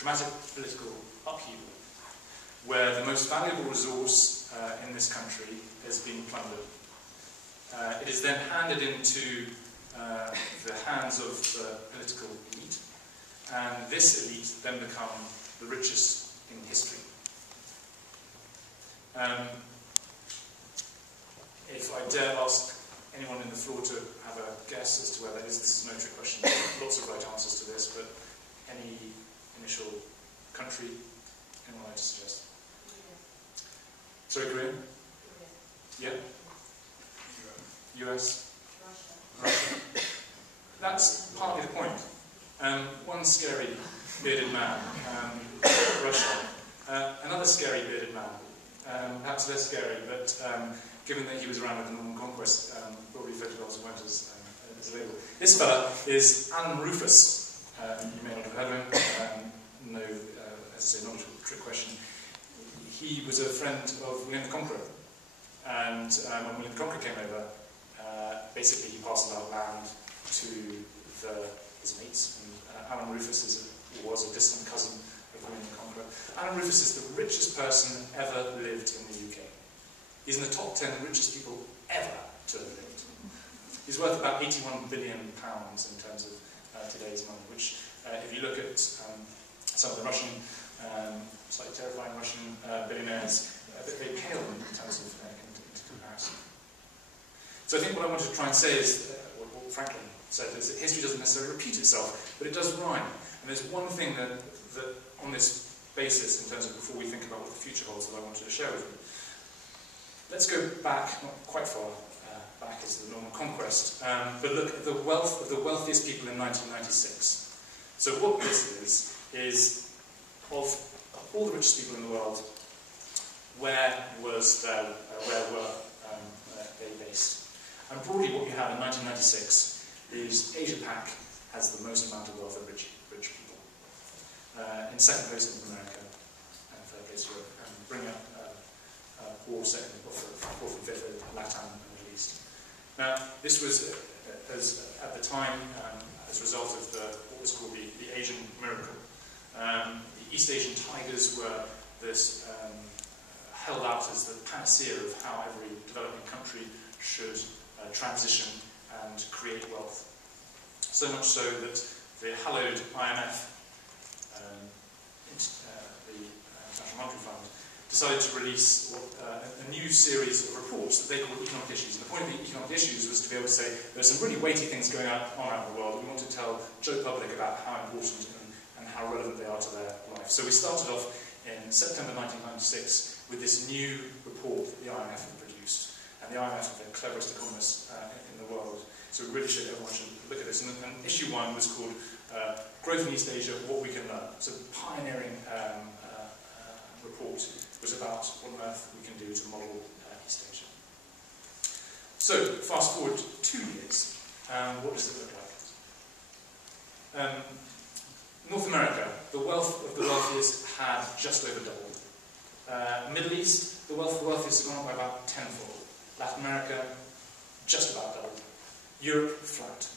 dramatic political upheaval, where the most valuable resource in this country has been plundered. It is then handed into the hands of the political elite, and this elite then become the richest in history. If I dare ask anyone in the floor to have a guess as to where that is, this is no trick question, lots of right answers to this, but any initial country anyone like to suggest? Sorry, Korea? Yeah? US? Russia. That's partly the point. One scary bearded man, Russia. Another scary bearded man, perhaps less scary, but given that he was around with the Norman Conquest, probably photographs weren't as label. This fella is Alan Rufus. You may not have heard of him. No, as I say, not a trick question. He was a friend of William the Conqueror, and when William the Conqueror came over, basically he passed about land to his mates, and Alan Rufus was a distant cousin of William the Conqueror. Alan Rufus is the richest person ever lived in the UK. He's in the top 10 richest people ever to have lived. He's worth about £81 billion in terms of today's money, which, if you look at some of the Russian, slightly terrifying Russian billionaires, they pale in terms of into comparison. So I think what I wanted to try and say is, what Franklin said, is that history doesn't necessarily repeat itself, but it does rhyme. And there's one thing that on this basis, in terms of before we think about what the future holds, that I wanted to share with you. Let's go back, not quite far back as the Norman Conquest, but look at the wealth of the wealthiest people in 1996. So what this is of all the richest people in the world, where were they based? And broadly what you have in 1996 is Asia-Pac has the most amount of wealth of rich people. In second place North America, and third place Europe, and bring up or second, or fourth and fifth Latin and Middle East. Now, this was, at the time, as a result of what was called the Asian miracle. The East Asian tigers were this held out as the panacea of how every developing country should transition and create wealth. So much so that the hallowed IMF, the International Monetary Fund, decided to release a new series of reports that they called economic issues. And the point of the economic issues was to be able to say there's some really weighty things going on around the world. We want to tell Joe Public about how important and how relevant they are to their life. So we started off in September 1996 with this new report that the IMF had produced. And the IMF are the cleverest economists in the world. So we really everyone should look at this. And issue 1 was called Growth in East Asia, What We Can Learn. So the pioneering report was about what on earth we can do to model East Asia. So, fast forward 2 years, what does it look like? North America, the wealth of the wealthiest had just over doubled. Middle East, the wealth of the wealthiest had gone up by about tenfold. Latin America, just about doubled. Europe, flat.